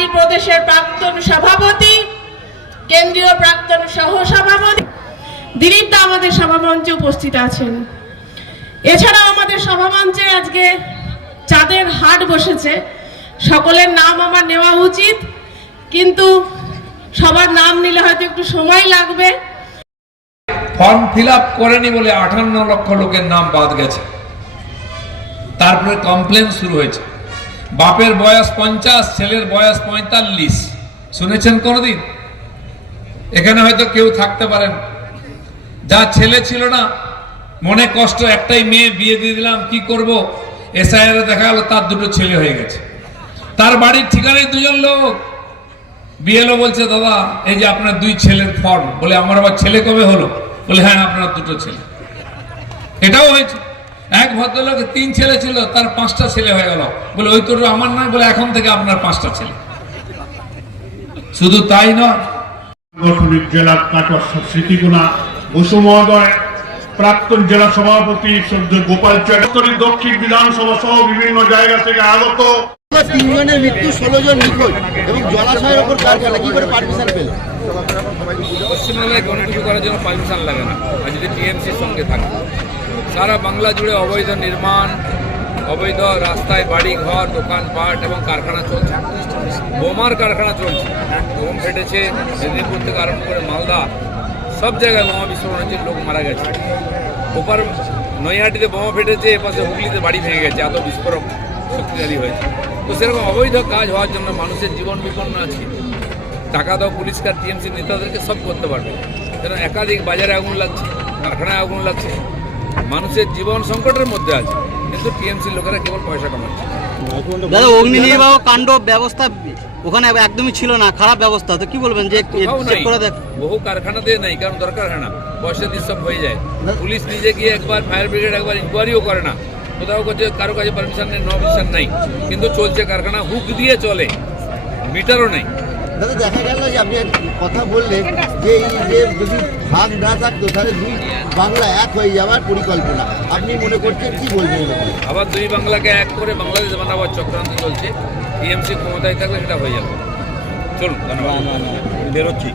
পার্টির প্রদেশের প্রাক্তন সভাপতি, কেন্দ্রীয় প্রাক্তন সহসভাপতি দিলীপ দা আমাদের সভামঞ্চে উপস্থিত আছেন। এছাড়াও আমাদের সভামঞ্চে আজকে চাঁদের হাট বসেছে। সকলের নাম আমার নেওয়া উচিত, কিন্তু সবার নাম নিলে হয়তো একটু সময় লাগবে। ফর্ম ফিল আপ করেনি বলে 58 লক্ষ লোকের নাম বাদ গেছে। তারপরে কমপ্লেন শুরু হয়েছে। বাপের বয়স 50, ছেলের বয়স 45। শুনেছেন কোনদিন? এখানে হয়তো কেউ থাকতে পারেন যা ছেলে ছিল না, মনে কষ্ট, একটাই মেয়ে, বিয়ে দিয়ে দিলাম, কি করব? এসআইআর দেখা গেল তার দুটো ছেলে হয়ে গেছে। তার বাড়ির ঠিকানায় দুজন লোক। বিএলও বলছে, দাদা এই যে আপনার 2 ছেলের ফর্ম। বলে আমার আবার ছেলে কবে হলো? বলে হ্যাঁ, আপনার 2টো ছেলে। এটাও হয়েছে। এক ভদ্রলোক 3 ছেলে ছিল, তার 5টা ছেলে হয়ে গেল। বলে ওই তোর আমার নয়, বলে এখন থেকে আপনার 5টা ছেলে। শুধু তাই নয়, সাংগঠনিক জেলার কাটোয়া স্মৃতিগুণা বসু মহোদয়, প্রাক্তন জেলা সভাপতি সদ্য গোপাল চৌধুরী, দক্ষিণ বিধানসভা সহ বিভিন্ন জায়গা থেকে আগত। 3 জনের মৃত্যু, 16 জন নিখোঁজ এবং জলাশয়ের ওপর কারখানা, কি করে পারমিশন পেল? পশ্চিমবাংলায় কোনো কিছু করার জন্য পারমিশন লাগে না, আর যদি টিএমসির সঙ্গে থাকে। সারা বাংলা জুড়ে অবৈধ নির্মাণ, অবৈধ রাস্তায় বাড়ি ঘর, দোকানপাট এবং কারখানা চলছে। বোমার কারখানা চলছে, বোম ফেটেছে মেদিনীপুর থেকে আরম্ভ করে মালদা, সব জায়গায় বোমা বিস্ফোরণ হচ্ছে, লোক মারা গেছে। ওপার নৈহাটিতে বোমা ফেটেছে, এপাশে হুগলিতে বাড়ি ভেঙে গেছে, এত বিস্ফোরক শক্তিশালী হয়েছে। তো সেরকম অবৈধ কাজ হওয়ার জন্য মানুষের জীবন বিপন্ন আছে। টাকা দাও পুলিশকার, টিএমসি নেতাদেরকে সব করতে পারবে, যেন একাধিক বাজারে আগুন লাগছে, কারখানায় আগুন লাগছে, মানুষের জীবন সংকটের মধ্যে আছে, কিন্তু টিএমসির লোকেরা কেবল পয়সা কামাচ্ছে। দাদা, অগ্নি নির্বাহ কাণ্ড ব্যবস্থা ওখানে একদমই ছিল না, খারাপ ব্যবস্থা। তো কি বলবেন যে চেক করে দেখ? বহু কারখানাতে নেই, কারণ দরকার হয় না, পয়সা দিয়ে সব হয়ে যায়। পুলিশ নিজে গিয়ে একবার, ফায়ার ব্রিগেড একবার ইনকোয়ারিও করে না, কোথাও কারো কাছে পারমিশন নেই, নো পারমিশন নাই, কিন্তু চলছে কারখানা, হুক দিয়ে চলে, মিটারও নেই। দাদা, দেখা গেল যে আপনি কথা বললেন যে এই যে যদি ভাগ না থাকতো তাহলে 2 বাংলা এক হয়ে যাওয়ার পরিকল্পনা, আপনি মনে করছেন, কি বলবেন? আবার 2 বাংলাকে এক করে বাংলাদেশ বানাবার চক্রান্ত চলছে। টিএমসি ক্ষমতায় থাকলে সেটা হয়ে যাবে। চলুন, ধন্যবাদ। বেরোচ্ছি।